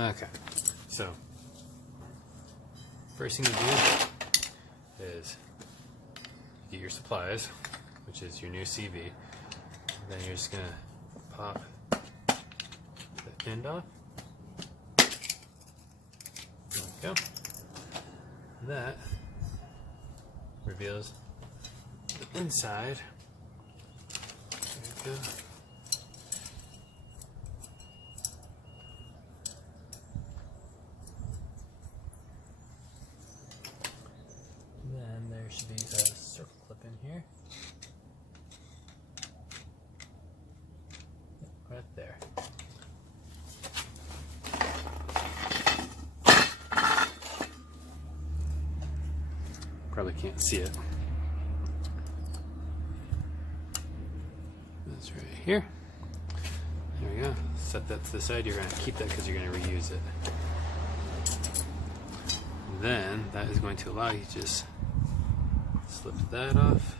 Okay, so first thing you do is you get your supplies, which is your new CV. And then you're just gonna pop the end off. There we go. That reveals the inside. There we go. Then there should be a circle clip in here. Right there. Probably can't see it. That's right here. There we go. Set that to the side. You're going to keep that because you're going to reuse it. Then that is going to allow you to just slip that off.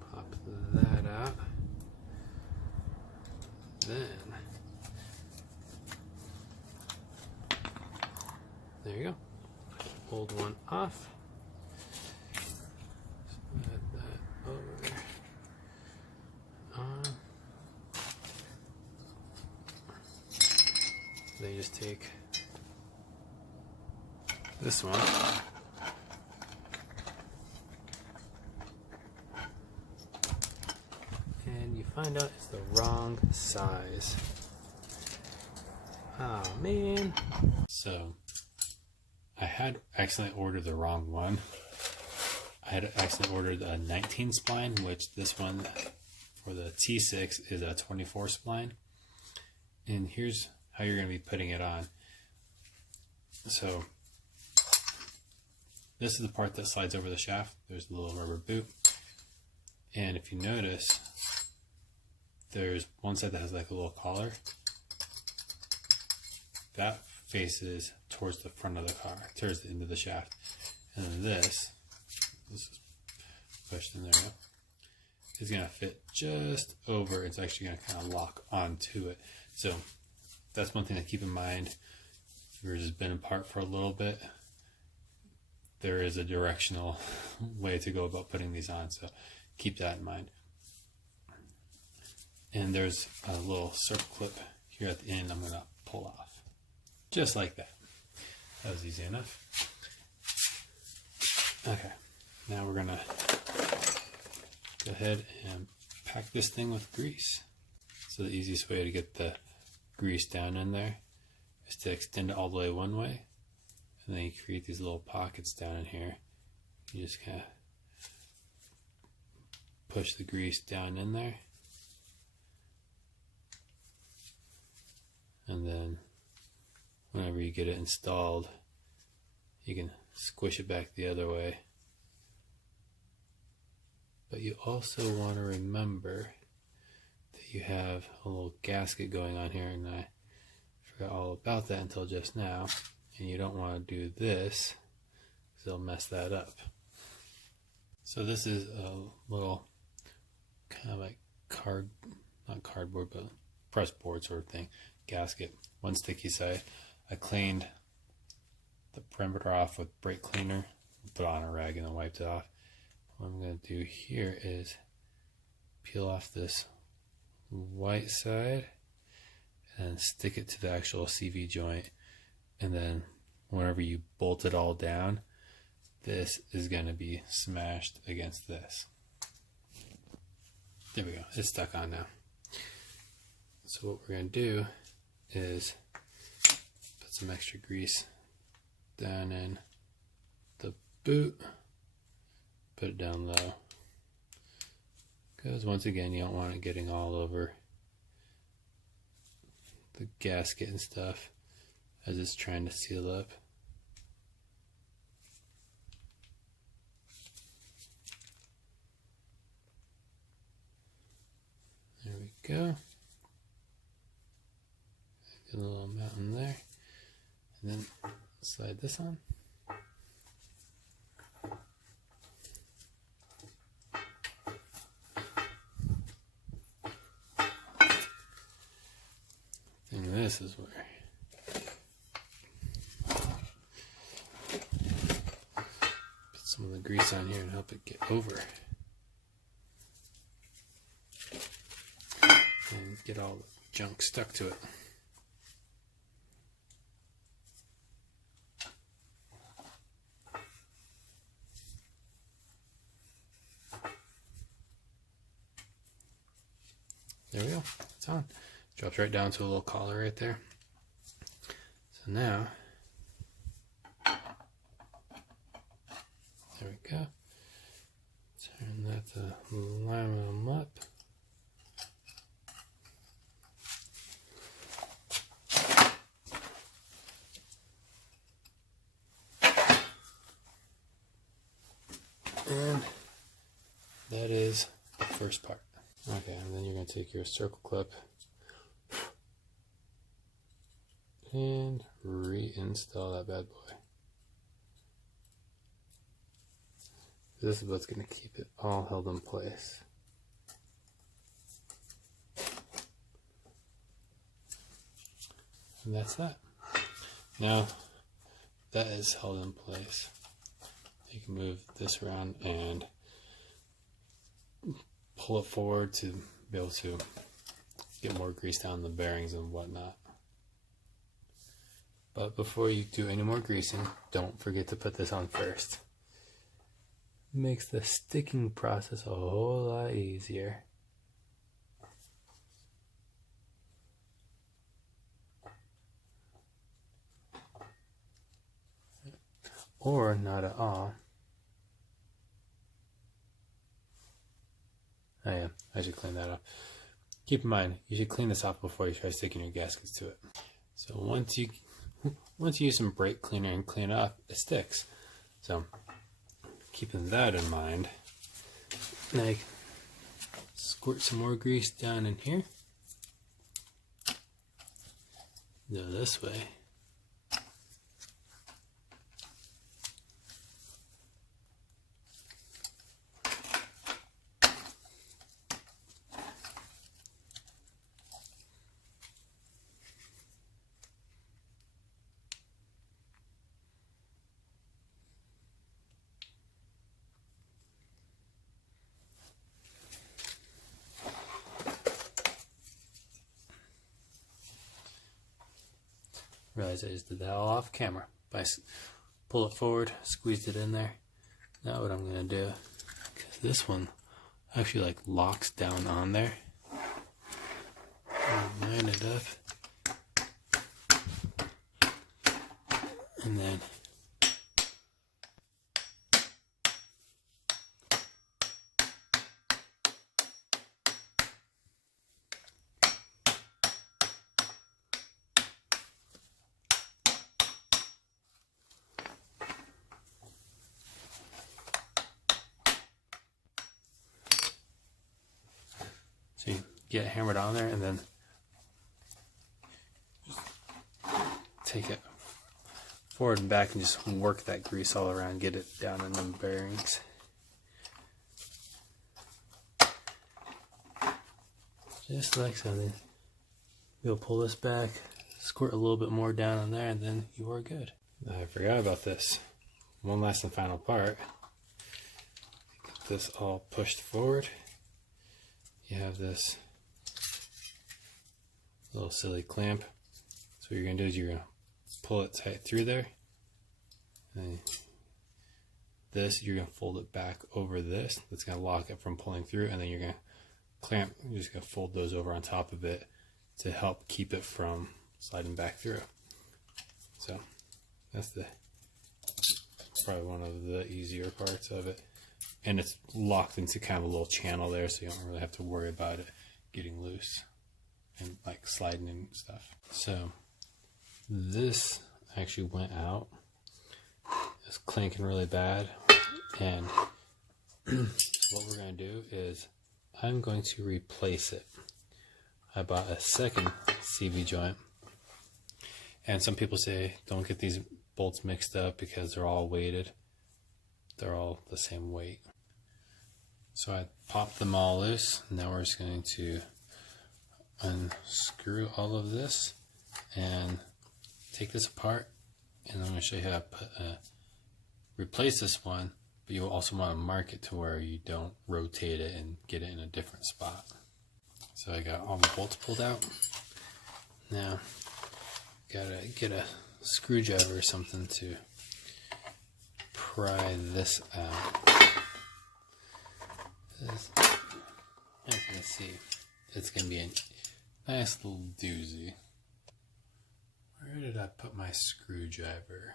Pop that out. Then there you go. Hold one off. Slide that over. On. Then you just take this one. And you find out it's the wrong size. Oh man. So I had accidentally ordered the wrong one. I had accidentally ordered a 19 spline, which this one for the T6 is a 24 spline. And here's how you're going to be putting it on. So this is the part that slides over the shaft. There's a little rubber boot. And if you notice, there's one side that has like a little collar. That faces towards the front of the car, towards the end of the shaft. And then this is pushed in there, is going to fit just over. It's actually going to kind of lock onto it. So that's one thing to keep in mind. If yours has been apart for a little bit, there is a directional way to go about putting these on. So keep that in mind. And there's a little circle clip here at the end I'm going to pull off. Just like that. That was easy enough. Okay, now we're going to go ahead and pack this thing with grease. So the easiest way to get the grease down in there is to extend it all the way one way, and then you create these little pockets down in here. You just kind of push the grease down in there, and then whenever you get it installed, you can squish it back the other way. But you also want to remember that you have a little gasket going on here, and I forgot all about that until just now. And you don't want to do this because it'll mess that up. So this is a little kind of like not cardboard, but press board sort of thing, gasket, one sticky side. I cleaned the perimeter off with brake cleaner, put on a rag and then wiped it off. What I'm going to do here is peel off this white side and stick it to the actual CV joint, and then whenever you bolt it all down, this is going to be smashed against this. There we go, it's stuck on now. So what we're going to do is put some extra grease down in the boot, put it down low, because once again you don't want it getting all over the gasket and stuff as it's trying to seal up. There we go. Get a little mountain there, and then slide this on. this is where put some of the grease on here and help it get over and get all the junk stuck to it. There we go, it's on. Drops right down to a little collar right there. So now, there we go. Turn that to line them up. And that is the first part. Okay, and then you're going to take your circle clip and reinstall that bad boy. This is what's going to keep it all held in place. And that's that. Now that is held in place, you can move this around and pull it forward to be able to get more grease down the bearings and whatnot. But before you do any more greasing, don't forget to put this on first. It makes the sticking process a whole lot easier. Or not at all. Oh yeah, I should clean that up. Keep in mind, you should clean this off before you try sticking your gaskets to it. So once you use some brake cleaner and clean it up, it sticks. So keeping that in mind, now squirt some more grease down in here. Go this way. Realize I just did that all off camera. If I pull it forward, squeezed it in there. Now what I'm going to do, because this one actually like locks down on there. Line it up. And then so you get it hammered on there and then just take it forward and back and just work that grease all around, get it down in them bearings. Just like so. Then you'll pull this back, squirt a little bit more down on there, and then you are good. I forgot about this. One last and final part. Get this all pushed forward. You have this little silly clamp. So what you're going to do is you're going to pull it tight through there. And this, you're going to fold it back over this. That's going to lock it from pulling through. And then you're going to clamp, you're just going to fold those over on top of it to help keep it from sliding back through. So that's probably one of the easier parts of it. And it's locked into kind of a little channel there, so you don't really have to worry about it getting loose and like sliding and stuff. So this actually went out. It's clanking really bad, and what we're going to do is I'm going to replace it. I bought a second CV joint, and some people say don't get these bolts mixed up because they're all weighted. They're all the same weight. So I popped them all loose. Now we're just going to unscrew all of this and take this apart, and I'm going to show you how to replace this one, but you also want to mark it to where you don't rotate it and get it in a different spot. So I got all the bolts pulled out. Now, gotta get a screwdriver or something to pry this out. As you can see, it's going to be a nice little doozy. Where did I put my screwdriver?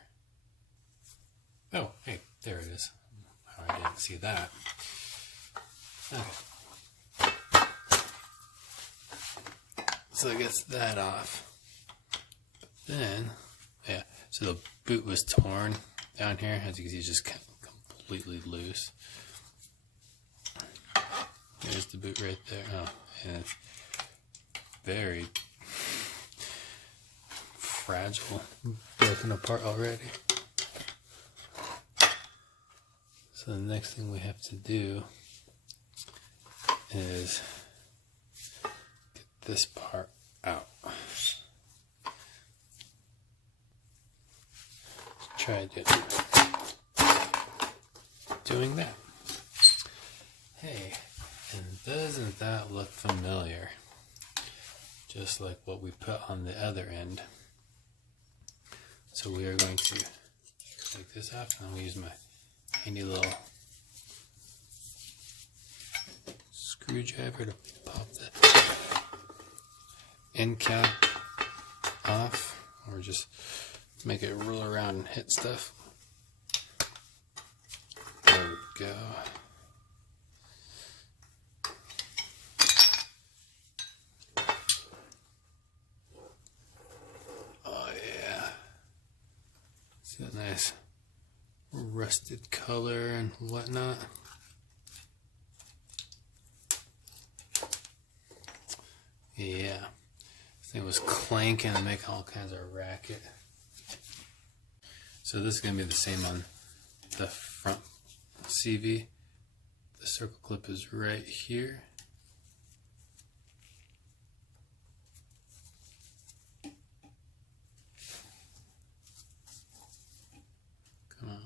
Oh, hey, there it is. Oh, I didn't see that. Okay. So it gets that off. But then, yeah, so the boot was torn down here. As you can see, it's just completely loose. There's the boot right there. Oh, and it's very fragile, broken apart already. So the next thing we have to do is get this part out. Try doing that. Hey, and doesn't that look familiar? Just like what we put on the other end. So we are going to take this off, and I'm going to use my handy little screwdriver to pop the end cap off, or just make it roll around and hit stuff. There we go. Oh yeah. See that nice rusted color and whatnot. Yeah. This thing was clanking and making all kinds of racket. So this is going to be the same on the front CV. The circle clip is right here. Come on.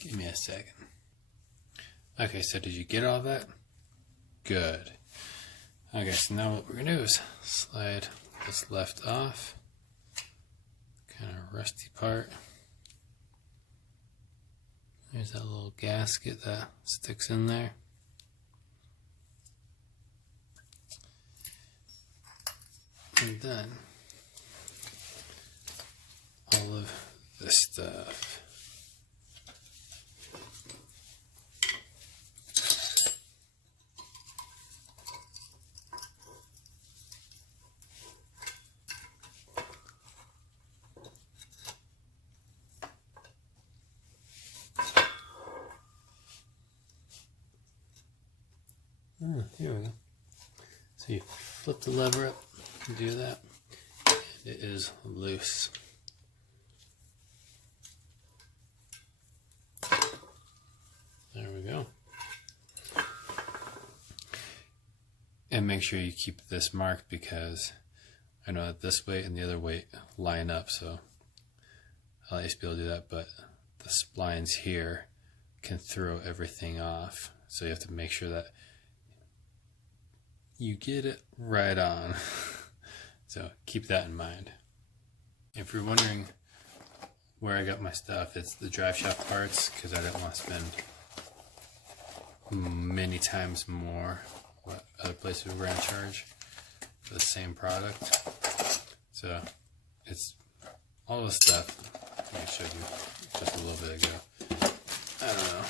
Give me a second. Okay, so did you get all that? Good. Okay, so now what we're going to do is slide this left off. Kind of rusty part. There's that little gasket that sticks in there. And then all of this stuff. Here we go. So you flip the lever up and do that. And it is loose. There we go. And make sure you keep this marked, because I know that this weight and the other weight line up, so I used to be able to do that, but the splines here can throw everything off. So you have to make sure that you get it right on. So keep that in mind. If you're wondering where I got my stuff, it's the drive shaft parts, because I didn't want to spend many times more what other places were going to charge for the same product. So it's all the stuff I showed you just a little bit ago. I don't know,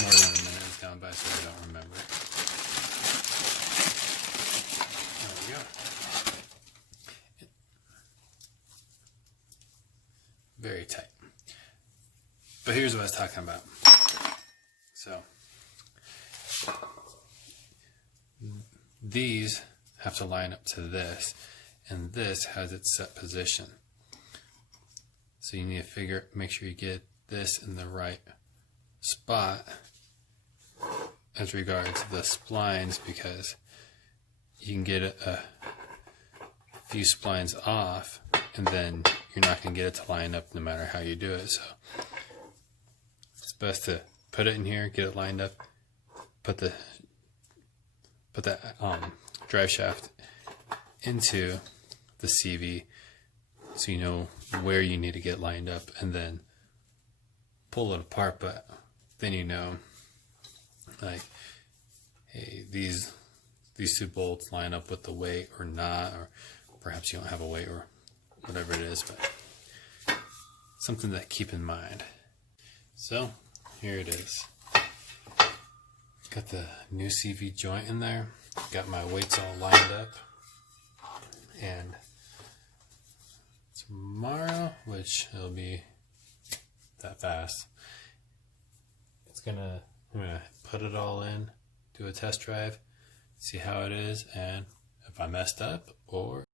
more than a minute has gone by, so I don't remember. There we go. Very tight. But here's what I was talking about. So these have to line up to this, and this has its set position. So you need to make sure you get this in the right spot as regards the splines, because you can get a few splines off and then you're not going to get it to line up no matter how you do it. So it's best to put it in here, get it lined up, put the drive shaft into the CV so you know where you need to get lined up, and then pull it apart. But then you know, like, hey, these two bolts line up with the weight or not, or perhaps you don't have a weight or whatever it is, but something to keep in mind. So here it is. Got the new CV joint in there, got my weights all lined up, and tomorrow, which it'll be that fast, I'm gonna put it all in, do a test drive, see how it is, and if I messed up or